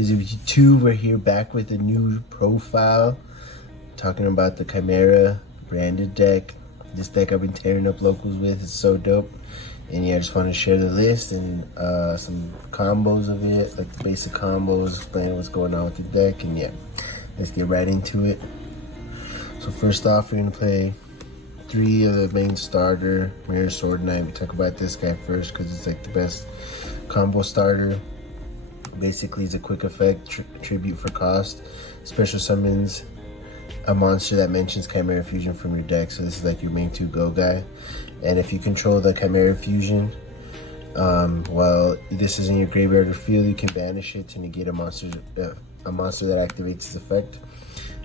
What is it with you two? We're here back with a new profile. Talking about the Chimera branded deck. This deck I've been tearing up locals with. It's so dope. And yeah, I just want to share the list and some combos of it, like the basic combos, explain what's going on with the deck, and yeah, let's get right into it. So first off, we're gonna play 3 of the main starter, Mirror Sword Knight. We talk about this guy first because it's like the best combo starter. Basically, it's a quick effect, tribute for cost. Special summons a monster that mentions Chimera Fusion from your deck. So this is like your main 2-go guy. And if you control the Chimera Fusion, while this is in your graveyard or field, you can banish it to negate a monster that activates its effect,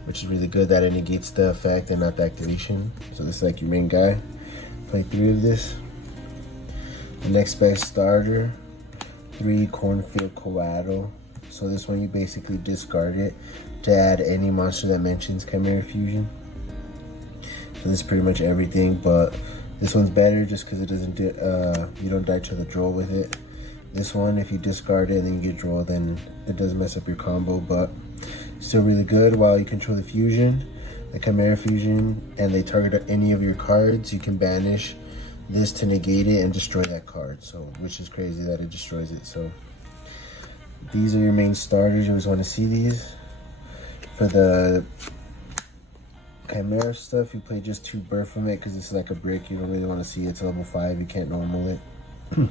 which is really good. That it negates the effect and not the activation. So this is like your main guy. Play 3 of this. The next best starter, 3 Cornfield Coatl. So this one you basically discard it to add any monster that mentions Chimera Fusion. So this is pretty much everything, but this one's better just because it doesn't do, you don't die to the draw with it. This one, if you discard it and then you get draw, then it does mess up your combo, but still really good. While you control the fusion, the Chimera Fusion, and they target any of your cards, you can banish this to negate it and destroy that card. So, which is crazy that it destroys it. So these are your main starters. You always want to see these. For the Chimera stuff, you play just 2 birth from it because it's like a brick. You don't really want to see it. It's level 5. You can't normal it.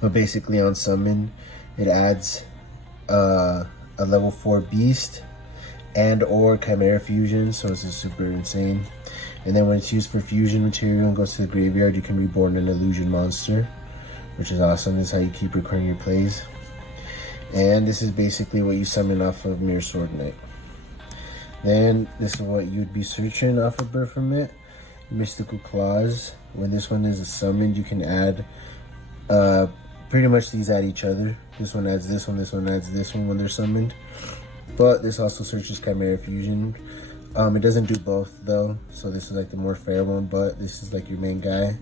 But basically on summon, it adds a level 4 beast and or Chimera Fusion. So this is super insane. And then when it's used for fusion material and goes to the graveyard, you can reborn an illusion monster, which is awesome. This is how you keep recurring your plays. And this is basically what you summon off of Mirror Sword Knight. Then this is what you'd be searching off of Birth from it. Mystical Claws. When this one is summoned, you can add pretty much these add each other. This one adds this one adds this one when they're summoned. But this also searches Chimera Fusion. It doesn't do both though, so this is like the more fair one, but this is like your main guy.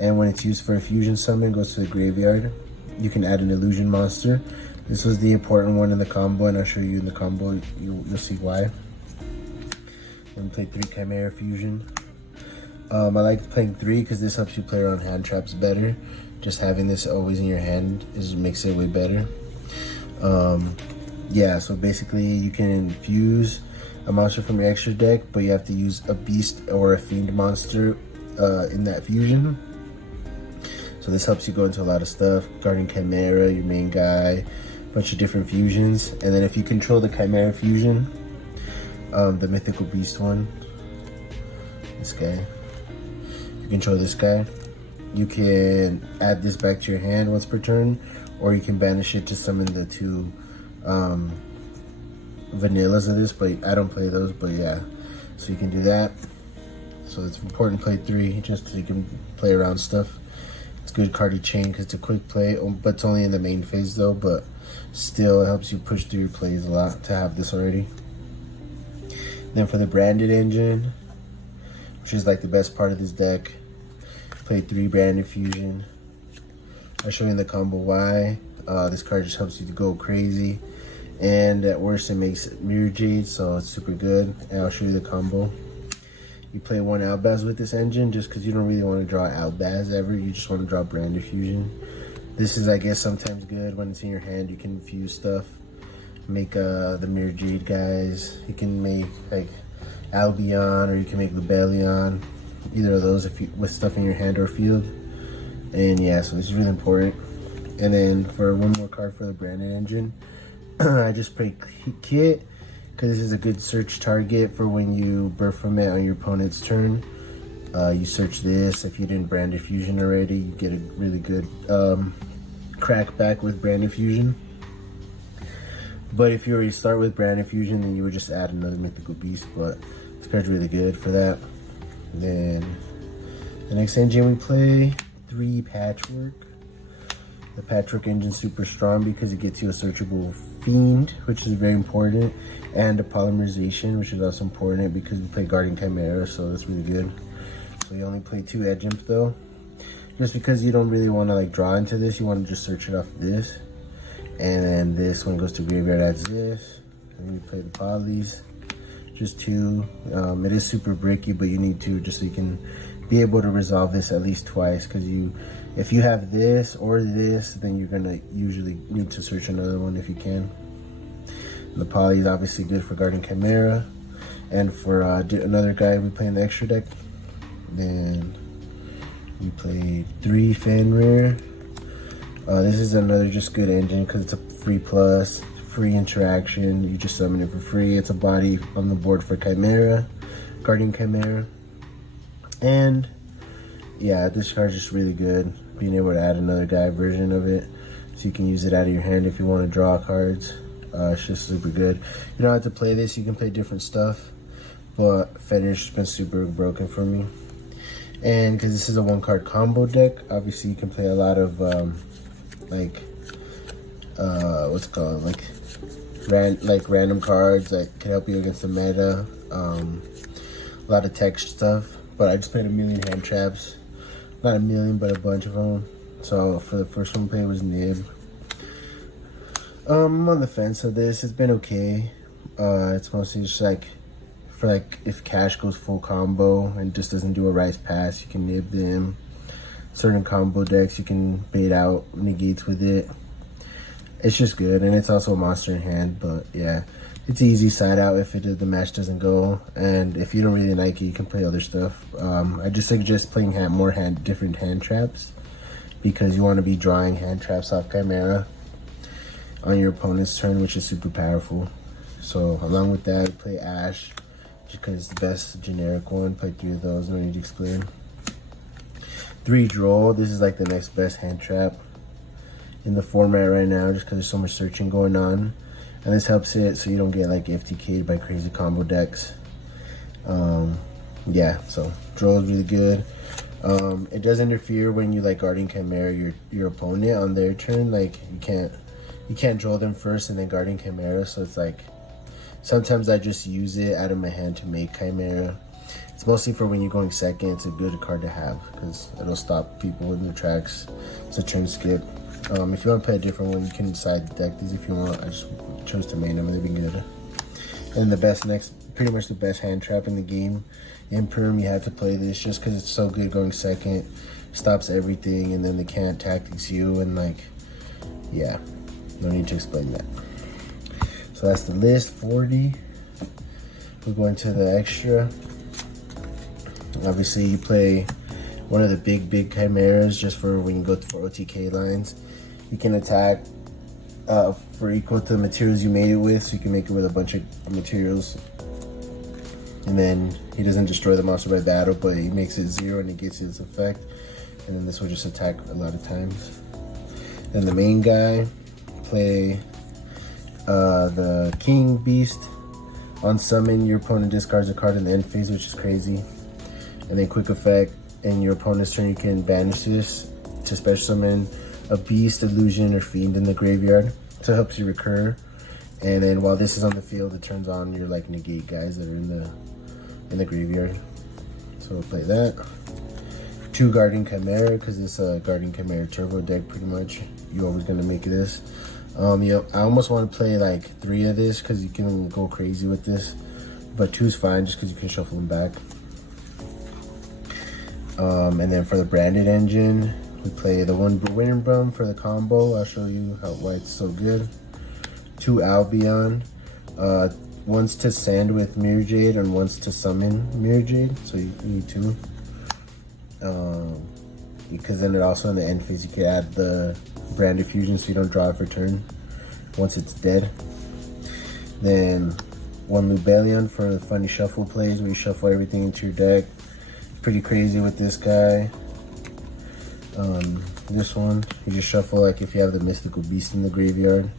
And when it's used for a fusion summon, it goes to the graveyard. You can add an illusion monster. This was the important one in the combo, and I'll show you in the combo, you'll see why. Then play 3 Chimera Fusion. I like playing 3 because this helps you play around hand traps better. Just having this always in your hand makes it way better. Yeah, so basically you can infuse a monster from your extra deck, but you have to use a beast or a fiend monster in that fusion. So this helps you go into a lot of stuff. Guardian Chimera, your main guy, bunch of different fusions. And then if you control the Chimera Fusion, the mythical beast one, this guy, you control this guy, you can add this back to your hand once per turn, or you can banish it to summon the 2 vanillas of this, but I don't play those, but yeah, so you can do that. So it's important to play 3 just so you can play around stuff. It's good cardy chain because it's a quick play, but it's only in the main phase though, but still it helps you push through your plays a lot to have this already. Then for the branded engine, which is like the best part of this deck, play 3 branded fusion. I'll show you in the combo why. This card just helps you to go crazy. And at worst it makes Mirror Jade, so it's super good. And I'll show you the combo. You play 1 Albaz with this engine just because you don't really want to draw Albaz ever. You just want to draw Branded Fusion. This is, I guess, sometimes good when it's in your hand. You can fuse stuff. Make the Mirror Jade guys. You can make like Albion, or you can make Lubellion. Either of those if you, with stuff in your hand or field. And yeah, so this is really important. And then for 1 more card for the branded engine, I just play Kit because this is a good search target for when you birth from it on your opponent's turn. You search this. If you didn't brand fusion already, you get a really good crack back with brand fusion. But if you already start with brand fusion, then you would just add another mythical beast. But this card's really good for that. And then the next engine we play 3 Patchwork. The Patchwork engine's super strong because it gets you a searchable Fiend, which is very important, and a Polymerization, which is also important because we play Guardian Chimera, so that's really good. So you only play 2 edge imps though, just because you don't really want to like draw into this. You want to just search it off of this, And then this one goes to graveyard, adds this. And then you play the polys. Just 2. It is super bricky, but you need 2 just so you can be able to resolve this at least twice. Because if you have this or this, then you're gonna usually need to search another one if you can. And the poly is obviously good for guarding Chimera. And for another guy, we play in the extra deck. Then we play 3 fan rare. This is another just good engine because it's a free plus, free interaction. You just summon it for free. It's a body on the board for Chimera, guarding Chimera. And yeah, this card's just really good. Being able to add another guy version of it, so you can use it out of your hand if you want to draw cards. It's just super good. You don't have to play this. You can play different stuff, but Fetish has been super broken for me. And because this is a 1-card combo deck, obviously you can play a lot of what's it called, like random cards that can help you against the meta. A lot of text stuff, but I just played a million hand traps. Not a million, but a bunch of them. So for the first one play was Nib. I'm on the fence of this. It's been okay. It's mostly just for if Cash goes full combo and just doesn't do a Rise Pass, you can Nib them. Certain combo decks you can bait out negates with it. It's just good, and it's also a monster in hand. But yeah, it's easy side out if the match doesn't go, and if you don't really like it, you can play other stuff. I just suggest playing different hand traps, because you want to be drawing hand traps off Chimera on your opponent's turn, which is super powerful. So along with that, play Ash, because it's the best generic one. Play 3 of those, no need to explain. 3 Droll, this is like the next best hand trap in the format right now, just because there's so much searching going on. And this helps it so you don't get like FTK'd by crazy combo decks. Yeah, so Droll is really good. It does interfere when you guarding Chimera your opponent on their turn. Like you can't draw them first and then guarding Chimera, so it's like sometimes I just use it out of my hand to make Chimera. It's mostly for when you're going second. It's a good card to have because it'll stop people in their tracks. It's a turn skip. If you want to play a different one, you can side deck these if you want. I just chose to main them and they've been good. And pretty much the best hand trap in the game. In Perm, you have to play this just because it's so good going second. Stops everything, and then they can't tactics you, and yeah, no need to explain that. So that's the list, 40. We're going to the extra. Obviously, you play one of the big chimeras just for when you go for OTK lines. You can attack for equal to the materials you made it with, so you can make it with a bunch of materials. And then he doesn't destroy the monster by battle, but he makes it 0 and it gets its effect. And then this will just attack a lot of times. Then the main guy, play the King Beast. On summon, your opponent discards a card in the end phase, which is crazy. And then quick effect, in your opponent's turn, you can banish this to special summon a beast, illusion, or fiend in the graveyard. So it helps you recur. And then while this is on the field, it turns on your negate guys that are in the graveyard. So we'll play that. 2 guarding Chimera, because it's a guarding Chimera turbo deck pretty much. You're always gonna make this. I almost want to play 3 of this because you can go crazy with this, but 2's fine just because you can shuffle them back. And then for the branded engine, we play the 1 Winterbrum for the combo. I'll show you why it's so good. 2 Albion, once to sand with Mirror Jade and once to summon Mirror Jade, so you need 2. Because then it also in the end phase you can add the branded fusion so you don't draw it for turn once it's dead. Then 1 Lubellion for the funny shuffle plays where you shuffle everything into your deck. Pretty crazy with this guy. This one, you just shuffle if you have the mystical beast in the graveyard.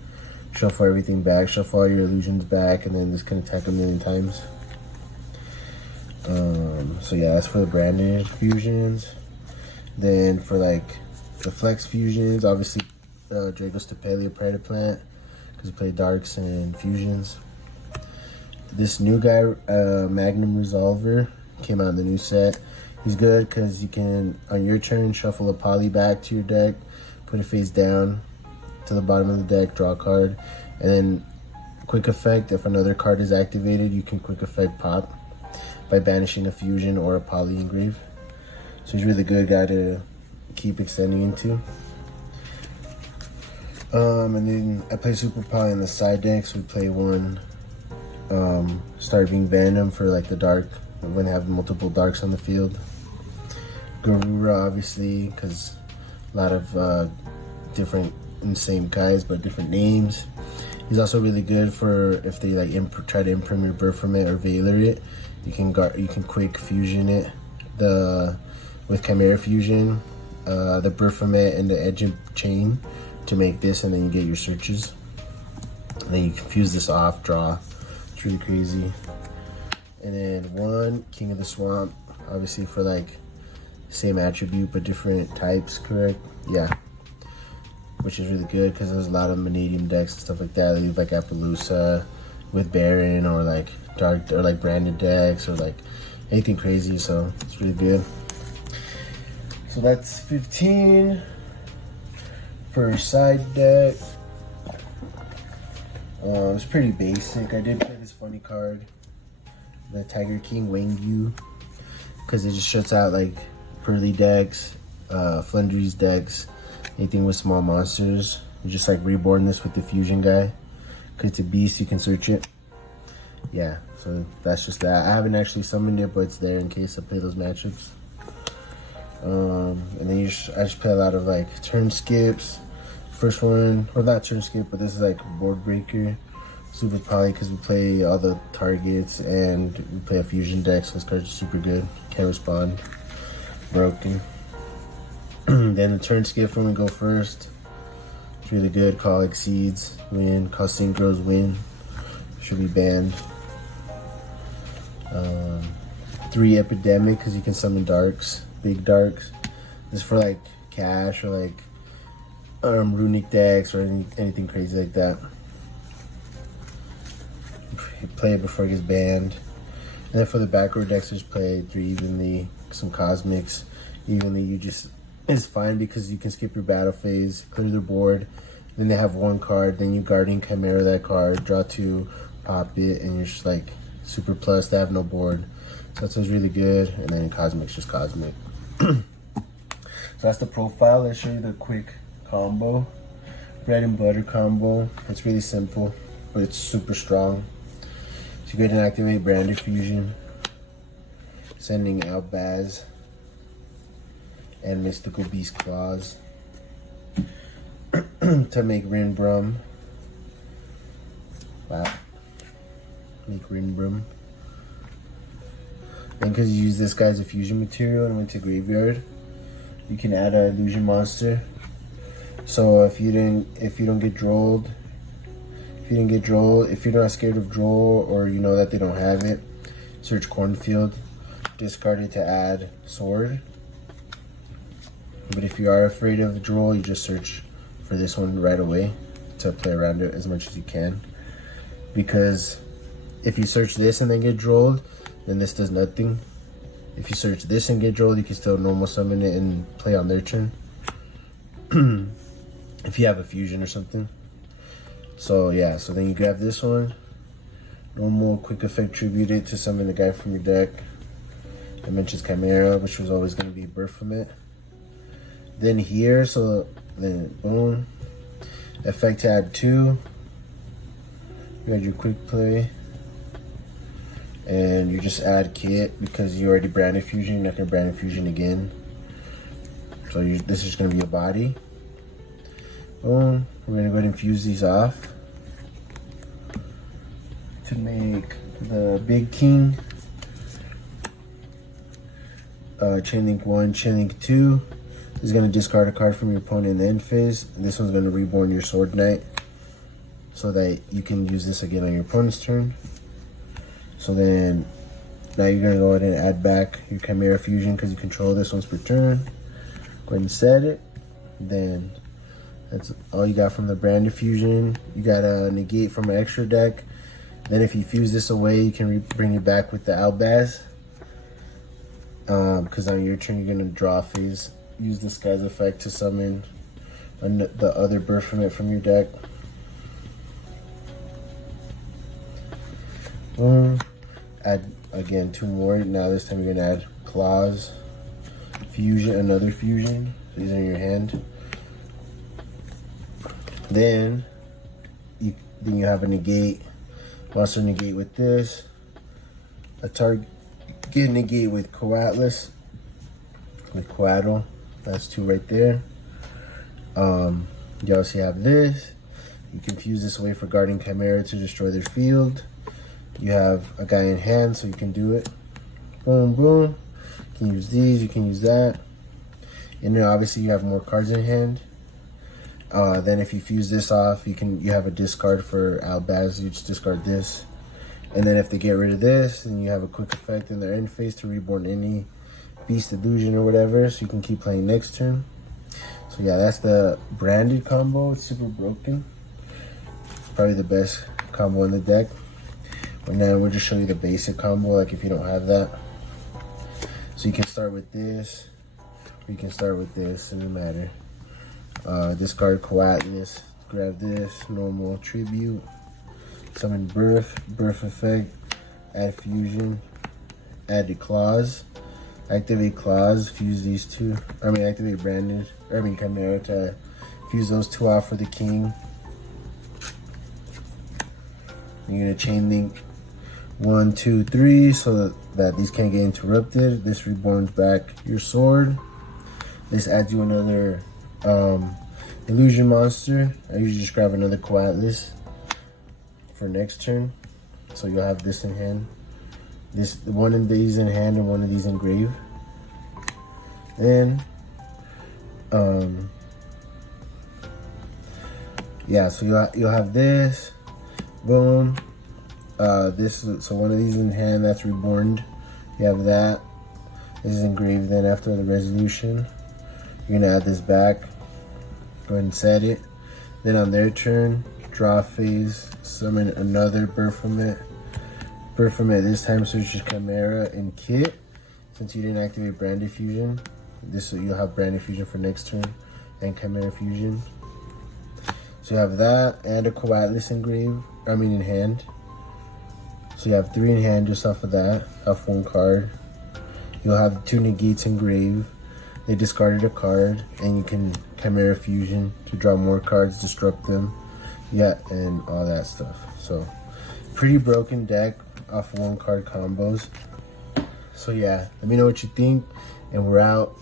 Shuffle everything back, shuffle all your illusions back, and then this can attack a million times. So yeah, that's for the branded fusions. Then for the flex fusions, obviously Drago's Tapelia Predator Plant, because you play darks and fusions. This new guy, Magnum Resolver, came out in the new set. He's good because you can, on your turn, shuffle a poly back to your deck, put it face down, to the bottom of the deck, draw a card, and then quick effect, if another card is activated, you can quick effect pop by banishing a fusion or a poly engrave. So he's really good guy to keep extending into. And then I play Super Poly in the side deck, so we play one Starving Venom for like the dark, when they have multiple darks on the field. Garura, obviously, because a lot of different insane guys, but different names. He's also really good for if they like try to imprint your Baphomet or Veiler it. You can quick fusion it with Chimera fusion, the Baphomet and the Edge of Chain to make this, and then you get your searches. And then you can fuse this off, draw. It's really crazy. And then one King of the Swamp, obviously for like same attribute but different types, correct? Yeah. Which is really good because there's a lot of Vanadium decks and stuff like that. They leave like Appaloosa with Baron, or like dark or like branded decks, or like anything crazy, so it's really good. So that's 15 for side deck. It's pretty basic. I did play this funny card, the Tiger King Wangyu, because it just shuts out like Pearly decks, Flundries decks, anything with small monsters. You just like reborn this with the fusion guy. Because it's a beast, you can search it. Yeah, so that's just that. I haven't actually summoned it, but it's there in case I play those matchups. And then I just play a lot of like turn skips. First one, or not turn skip, but this is like board breaker. Super Poly, because we play all the targets and we play a fusion deck, so this card's super good. Can't respond. Broken. Then the turn skip when we go first. It's really good. Call Exceeds, win. Call Synchros, win. Should be banned. 3 Epidemic, because you can summon darks, big darks. This is for like cash or like runic decks or anything crazy like that. Play it before it gets banned. And then for the backward decks, just play 3 evenly, some cosmics. Evenly, it's fine because you can skip your battle phase, clear the board. Then they have 1 card, then you Guardian Chimera that card, draw 2, pop it, and you're just like super plus. They have no board. So that sounds really good. And then Cosmic's just Cosmic. So that's the profile. Let's show you the quick combo. Bread and butter combo. It's really simple, but it's super strong. So you go ahead and activate Branded Fusion, sending out Baz and Mystical Beast Claws to make Rinbrum. Wow. Make Rinbrum. And because you use this guy as a fusion material and went to graveyard, you can add an illusion monster. So if you don't get drolled, if you're not scared of droll, or you know that they don't have it, search Cornfield, discard it to add sword. But if you are afraid of droll, you just search for this one right away to play around it as much as you can. Because if you search this and then get drolled, then this does nothing. If you search this and get drolled, you can still normal summon it and play on their turn. If you have a fusion or something. So yeah, so then you grab this one, normal quick effect tribute it to summon the guy from your deck. I mentioned Chimera, which was always going to be Baphomet. Then here, so then boom, effect to add 2. You got your quick play, and you just add Kit because you already branded fusion. You're not gonna brand fusion again. So this is gonna be a body. Boom. We're gonna go ahead and fuse these off to make the Big King. Chainlink 1, Chainlink 2. This is gonna discard a card from your opponent in the end phase. And this one's gonna reborn your Sword Knight, so that you can use this again on your opponent's turn. So then, now you're gonna go ahead and add back your Chimera Fusion because you control this once per turn. Go ahead and set it. Then that's all you got from the Branded Fusion. You got a negate from an extra deck. Then if you fuse this away, you can bring it back with the Albaz. Because on your turn, you're gonna draw phase. Use this guy's effect to summon the other birth from it from your deck. Add again 2 more. Now this time you're gonna add claws, fusion, another fusion. These are in your hand. Then you have a negate. Also negate with this. A target negate with Coatlas. With Coatl. That's 2 right there. You also have this. You can fuse this away for guarding Chimera to destroy their field. You have a guy in hand, so you can do it. Boom, boom. You can use these, you can use that. And then obviously you have more cards in hand. Then if you fuse this off, you have a discard for Albaz, you just discard this. And then if they get rid of this, then you have a quick effect in their end phase to reborn any beast illusion or whatever, so you can keep playing next turn. So yeah, that's the branded combo. It's super broken. It's probably the best combo in the deck. And then we'll just show you the basic combo, like if you don't have that. So you can start with this, or you can start with this, doesn't matter. Discard Coatlas, grab this, normal tribute, summon birth effect, add fusion, add the claws, activate claws, fuse these 2. Activate Chimera to fuse those 2 off for the king. You're gonna chain link 1, 2, 3 so that these can't get interrupted. This reborns back your sword. This adds you another illusion monster. I usually just grab another Coatlas for next turn. So you'll have this in hand. One of these in hand and one of these in grave. Then yeah, so you'll have this. Boom. So one of these in hand, that's reborn. You have that. This is engraved. Then after the resolution, you're gonna add this back. Go ahead and set it. Then on their turn, draw phase, summon another birth from it. Birth from it. This time searches Chimera and Kit. Since you didn't activate Branded Fusion, you'll have Branded Fusion for next turn and Chimera Fusion. So you have that and a Coatlas in hand. So you have 3 in hand just off of that, off 1 card. You'll have 2 negates engraved. They discarded a card, and you can Chimera Fusion to draw more cards, destruct them, yeah, and all that stuff. So pretty broken deck off 1 card combos. So yeah, let me know what you think, and we're out.